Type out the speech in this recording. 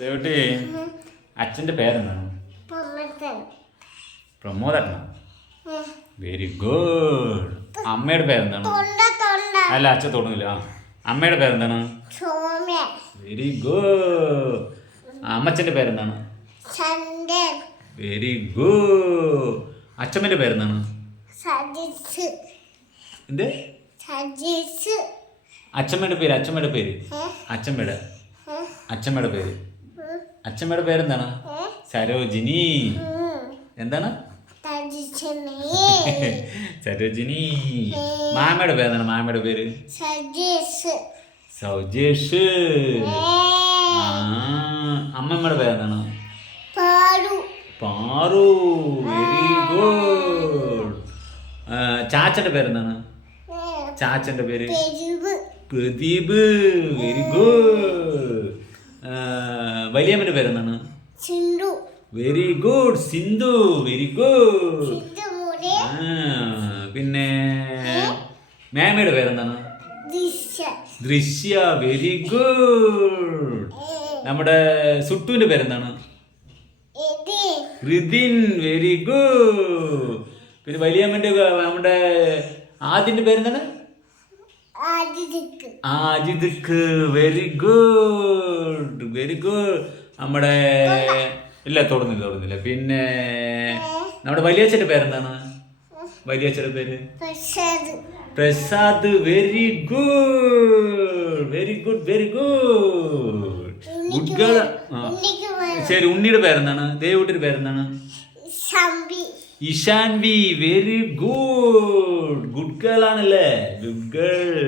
ദേവട്ടി അച്ഛൻ്റെ പേരെന്താണ്? പ്രമോദണ്ണ. Very good. അമ്മയുടെ പേരെന്താണ്? അല്ല അച്ഛൻ തൊടുന്നില്ല. അമ്മയുടെ പേരെന്താണ്? Very good. അമ്മച്ചൻ്റെ പേരെന്താണ്? Very good. അച്ഛമ്മൻ്റെ പേരെന്താണ്? എന്ത്? അച്ഛമ്മയുടെ പേര്. അച്ഛമ്മയുടെ പേര്. അച്ഛമ്മയുടെ അച്ഛമ്മയുടെ പേര്. അച്ഛമ്മയുടെ പേരെന്താണ്? സരോജിനി. എന്താണ്? സരോജിനി. മാമയുടെ പേരെന്താണ്? മാമയുടെ പേര് സൗജേഷ്. അമ്മമ്മയുടെ പേരെന്താണ്? പാറു. Very good. ചാച്ചന്റെ പേരെന്താണ്? ചാച്ചന്റെ പേര് പ്രദീപ്. Very good. വലിയമ്മന്റെ പേരെന്താണ്? Very good. Sindhu. Very good. പിന്നെ മാമയുടെ പേരെന്താണ്? ദൃശ്യ. Very good. നമ്മുടെ സുട്ടുവിന്റെ പേരെന്താണ്? റിദിൻ. Very good. പിന്നെ വലിയമ്മന്റെ നമ്മുടെ ആദിന്റെ പേരെന്താണ്? Ajid. Very good. Very good. നമ്മുടെ ഇല്ല തൊടുന്നില്ല. പിന്നെ നമ്മുടെ വലിയച്ഛന്റെ പേരെന്താണ്? വലിയച്ഛന്റെ പേര് Prasad. Very good. Very good. Very good. Good girl. ശരി. ഉണ്ണിയുടെ പേരെന്താണ്? ദേവുട്ടിയുടെ പേരെന്താണ്? Ishanvi. Very good. Good girl ആണല്ലേ. Good girl.